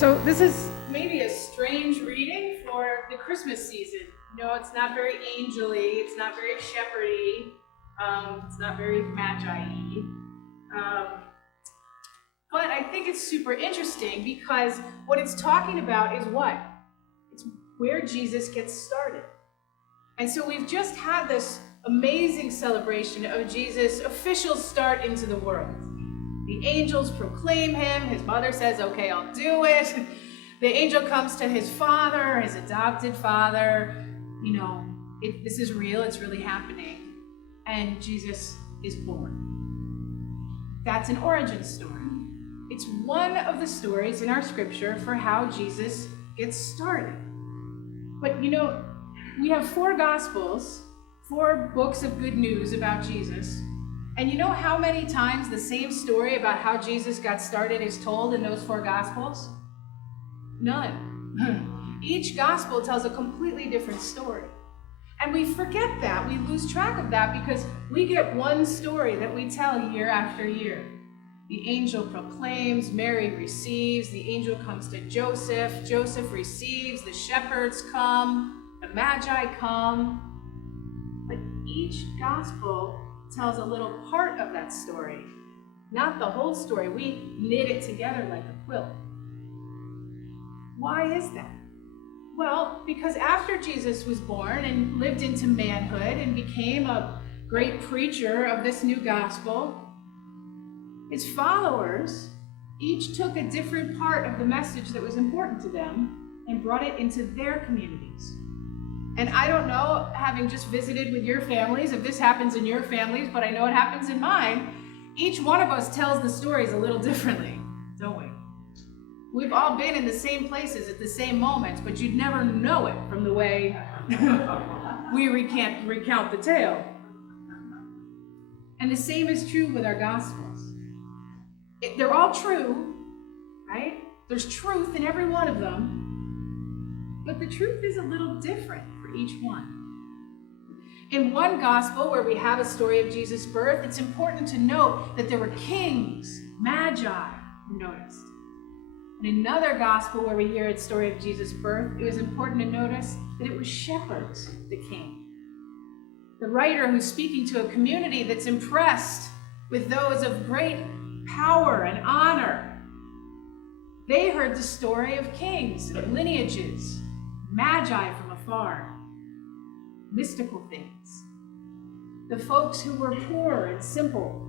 So this is maybe a strange reading for the Christmas season. You know, it's not very angel-y, it's not very shepherdy, it's not very magi-y. But I think it's super interesting because what it's talking about is what? It's where Jesus gets started. And so we've just had this amazing celebration of Jesus' official start into the world. The angels proclaim him. His mother says, okay, I'll do it. The angel comes to his father, his adopted father. You know, this is real. It's really happening. And Jesus is born. That's an origin story. It's one of the stories in our scripture for how Jesus gets started. But, you know, we have 4 Gospels, 4 books of good news about Jesus. And you know how many times the same story about how Jesus got started is told in those 4 Gospels? None. Each Gospel tells a completely different story. And we forget that. We lose track of that because we get one story that we tell year after year. The angel proclaims, Mary receives, the angel comes to Joseph, Joseph receives, the shepherds come, the magi come. But each Gospel tells a little part of that story, not the whole story. We knit it together like a quilt. Why is that? Well, because after Jesus was born and lived into manhood and became a great preacher of this new gospel, his followers each took a different part of the message that was important to them and brought it into their communities. And I don't know, having just visited with your families, if this happens in your families, but I know it happens in mine, each one of us tells the stories a little differently, don't we? We've all been in the same places at the same moments, but you'd never know it from the way we recount the tale. And the same is true with our Gospels. They're all true, right? There's truth in every one of them, but the truth is a little different for each one. In one gospel where we have a story of Jesus' birth, it's important to note that there were kings, magi, you noticed. In another gospel where we hear its story of Jesus' birth, it was important to notice that it was shepherds that came. The writer who's speaking to a community that's impressed with those of great power and honor. They heard the story of kings and lineages, magi from afar, mystical things. The folks who were poor and simple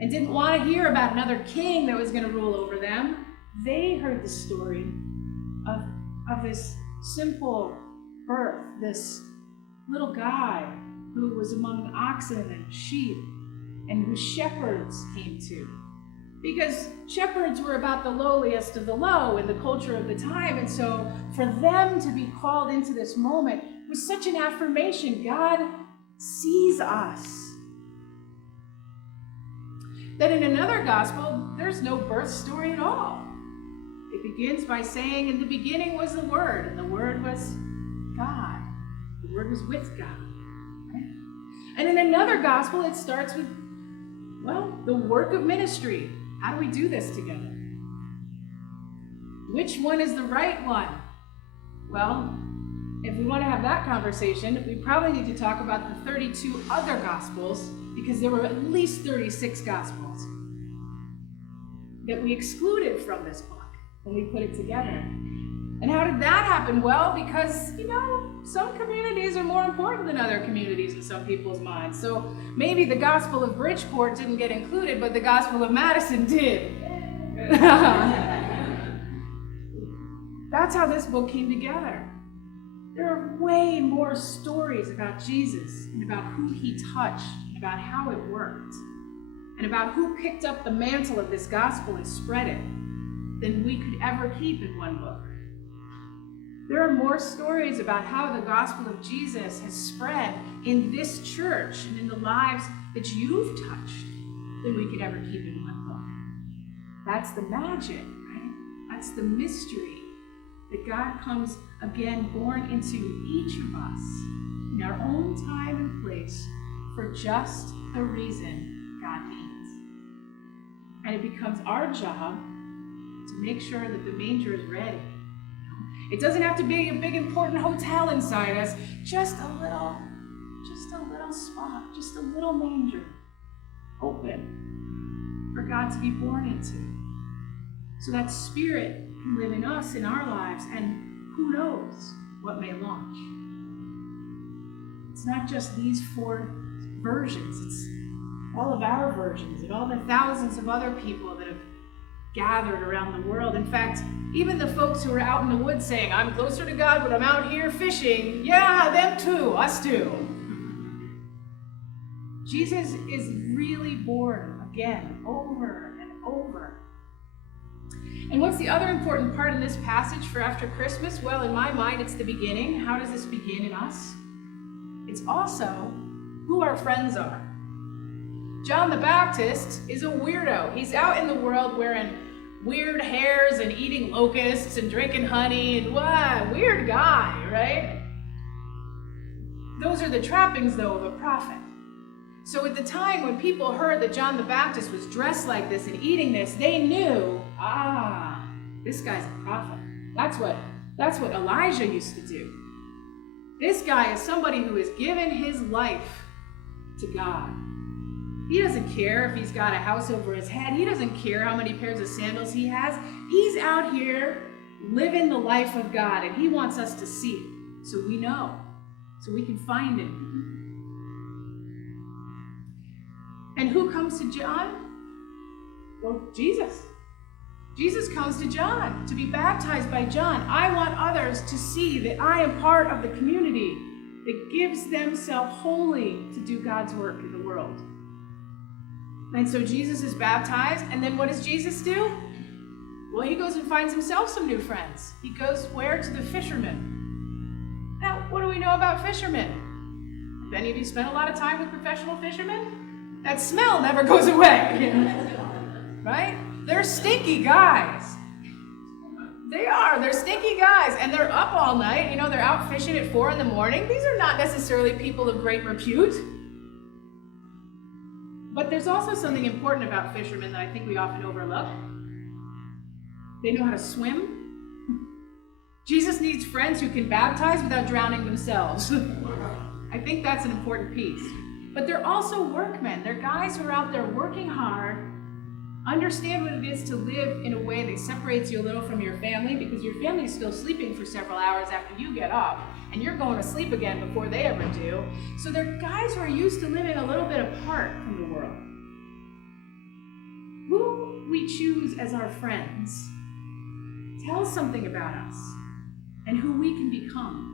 and didn't want to hear about another king that was going to rule over them, they heard the story of this simple birth, this little guy who was among oxen and sheep and who shepherds came to. Because shepherds were about the lowliest of the low in the culture of the time. And so for them to be called into this moment was such an affirmation. God sees us. That in another gospel, there's no birth story at all. It begins by saying, in the beginning was the Word, and the Word was God. The Word was with God. Right? And in another gospel, it starts with, well, the work of ministry. How do we do this together? Which one is the right one? Well, if we want to have that conversation, we probably need to talk about the 32 other Gospels, because there were at least 36 Gospels that we excluded from this book when we put it together. And how did that happen? Well, because, you know, some communities are more important than other communities in some people's minds. So maybe the Gospel of Bridgeport didn't get included, but the Gospel of Madison did. That's how this book came together. There are way more stories about Jesus and about who he touched and about how it worked and about who picked up the mantle of this gospel and spread it than we could ever keep in one book. There are more stories about how the gospel of Jesus has spread in this church and in the lives that you've touched than we could ever keep in one book. That's the magic, right? That's the mystery that God comes again born into each of us in our own time and place for just the reason God needs. And it becomes our job to make sure that the manger is ready. It doesn't have to be a big important hotel inside us, just a little spot, just a little manger open for God to be born into. So that Spirit can live in us, in our lives, and who knows what may launch. It's not just these 4 versions, it's all of our versions and all the thousands of other people that have gathered around the world. In fact, even the folks who are out in the woods saying, I'm closer to God when I'm out here fishing, yeah, them too, us too. Jesus is really born again, over and over. And what's the other important part in this passage for after Christmas? Well, in my mind, it's the beginning. How does this begin in us? It's also who our friends are. John the Baptist is a weirdo. He's out in the world wearing weird hairs and eating locusts and drinking honey and what? Weird guy, right? Those are the trappings, though, of a prophet. So at the time when people heard that John the Baptist was dressed like this and eating this, they knew, this guy's a prophet. That's what Elijah used to do. This guy is somebody who has given his life to God. He doesn't care if he's got a house over his head. He doesn't care how many pairs of sandals he has. He's out here living the life of God, and he wants us to see it so we know, so we can find him. And who comes to John? Well, Jesus. Jesus comes to John to be baptized by John. I want others to see that I am part of the community that gives themselves wholly to do God's work in the world. And so Jesus is baptized, and then what does Jesus do? Well, he goes and finds himself some new friends. He goes where? To the fishermen. Now, what do we know about fishermen? Have any of you spent a lot of time with professional fishermen? That smell never goes away, right? They're stinky guys. They're stinky guys, and they're up all night. They're out fishing at 4 a.m. These are not necessarily people of great repute. But there's also something important about fishermen that I think we often overlook. They know how to swim. Jesus needs friends who can baptize without drowning themselves. I think that's an important piece. But they're also workmen. They're guys who are out there working hard, understand what it is to live in a way that separates you a little from your family, because your family is still sleeping for several hours after you get up, and you're going to sleep again before they ever do. So they're guys who are used to living a little bit apart from the world. Who we choose as our friends tells something about us and who we can become.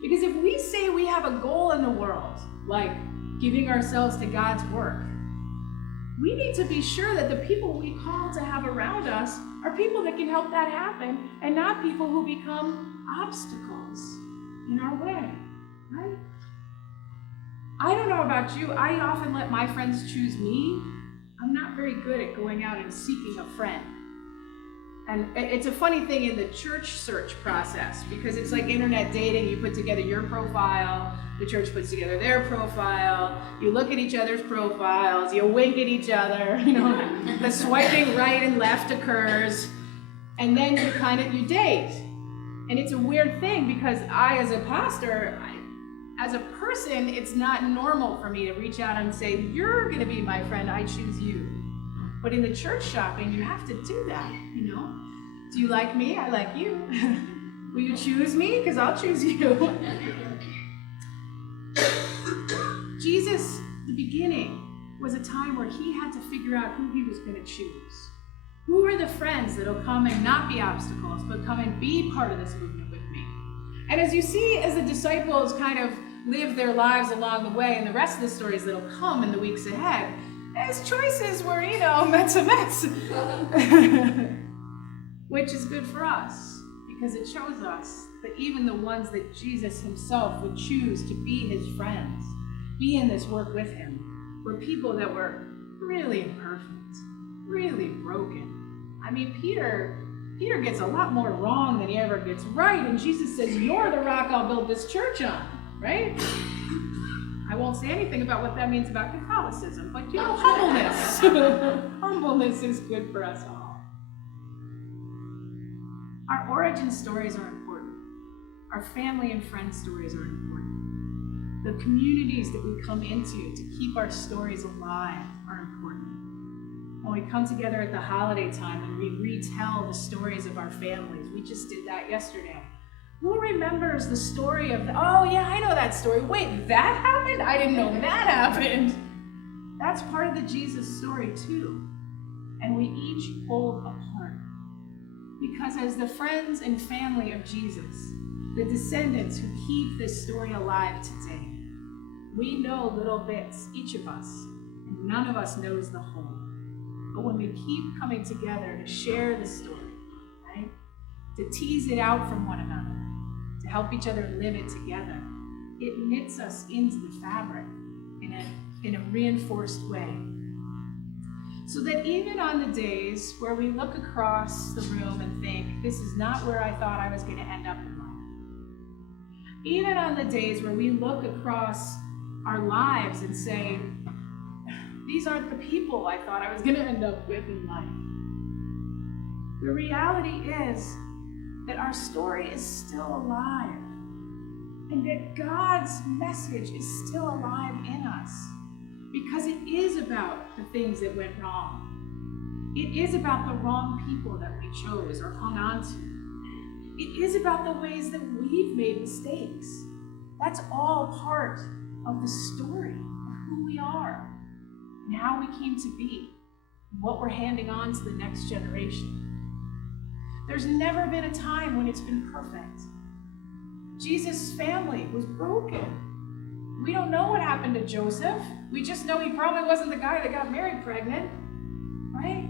Because if we say we have a goal in the world, like giving ourselves to God's work, we need to be sure that the people we call to have around us are people that can help that happen, and not people who become obstacles in our way, right? I don't know about you, I often let my friends choose me. I'm not very good at going out and seeking a friend. And it's a funny thing in the church search process, because it's like internet dating. You put together your profile, the church puts together their profile, you look at each other's profiles, you wink at each other, the swiping right and left occurs, and then you date. And it's a weird thing, because I, as a pastor, as a person, it's not normal for me to reach out and say, you're gonna be my friend, I choose you. But in the church shopping, you have to do that, Do you like me? I like you. Will you choose me? Because I'll choose you. Jesus, the beginning, was a time where he had to figure out who he was going to choose. Who are the friends that will come and not be obstacles, but come and be part of this movement with me? And as you see, as the disciples kind of live their lives along the way, and the rest of the stories that will come in the weeks ahead, his choices were, mess a mess. Which is good for us, because it shows us that even the ones that Jesus himself would choose to be his friends, be in this work with him, were people that were really imperfect, really broken. I mean, Peter gets a lot more wrong than he ever gets right, and Jesus says, you're the rock I'll build this church on, right? I won't say anything about what that means about Catholicism, but humbleness. Humbleness is good for us all. Our origin stories are important. Our family and friend stories are important. The communities that we come into to keep our stories alive are important. When we come together at the holiday time and we retell the stories of our families, we just did that yesterday. Who remembers the story of, oh yeah, I know that story. Wait, that happened? I didn't know that happened. That's part of the Jesus story too. And we each hold a part. Because as the friends and family of Jesus, the descendants who keep this story alive today, we know little bits, each of us, and none of us knows the whole. But when we keep coming together to share the story, right, to tease it out from one another, to help each other live it together, it knits us into the fabric in a reinforced way. So that even on the days where we look across the room and think, this is not where I thought I was going to end up in life. Even on the days where we look across our lives and say, these aren't the people I thought I was going to end up with in life. The reality is that our story is still alive, and that God's message is still alive in us, because it is about the things that went wrong. It is about the wrong people that we chose or hung on to. It is about the ways that we've made mistakes. That's all part of the story of who we are and how we came to be, and what we're handing on to the next generation. There's never been a time when it's been perfect. Jesus' family was broken. We don't know what happened to Joseph. We just know he probably wasn't the guy that got Mary pregnant, right?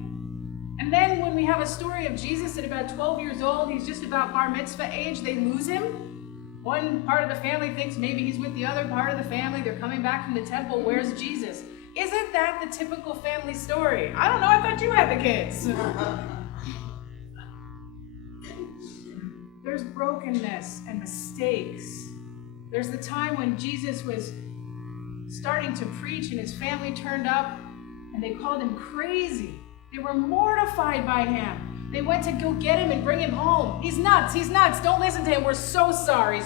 And then when we have a story of Jesus at about 12 years old, he's just about bar mitzvah age, they lose him. One part of the family thinks maybe he's with the other part of the family. They're coming back from the temple. Where's Jesus? Isn't that the typical family story? I don't know, I thought you had the kids. There's brokenness and mistakes. There's the time when Jesus was starting to preach and his family turned up and they called him crazy. They were mortified by him. They went to go get him and bring him home. He's nuts, don't listen to him. We're so sorry.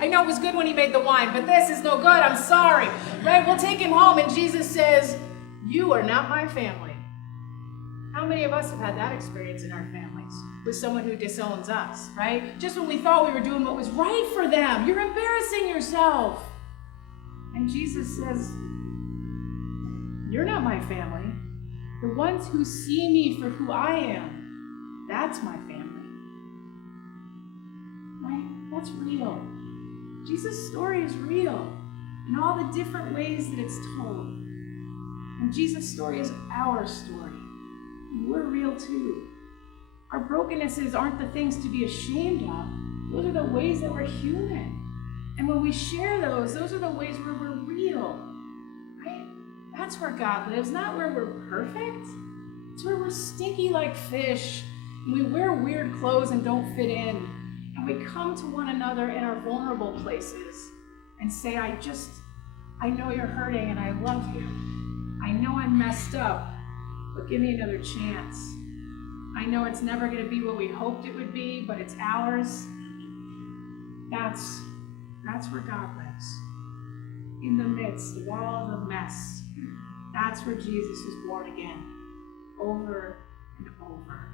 I know it was good when he made the wine, but this is no good, I'm sorry. Right, we'll take him home, and Jesus says, you are not my family. How many of us have had that experience in our families with someone who disowns us, right? Just when we thought we were doing what was right for them, you're embarrassing yourself. And Jesus says, you're not my family. The ones who see me for who I am, that's my family. Right? That's real. Jesus' story is real in all the different ways that it's told. And Jesus' story is our story. And we're real too. Our brokennesses aren't the things to be ashamed of. Those are the ways that we're human. And when we share those are the ways where we're real. Right? That's where God lives, not where we're perfect. It's where we're stinky like fish, and we wear weird clothes and don't fit in. And we come to one another in our vulnerable places and say, I know you're hurting and I love you. I know I'm messed up, but give me another chance. I know it's never going to be what we hoped it would be, but it's ours. That's where God lives. In the midst of all the mess, that's where Jesus was born again, over and over.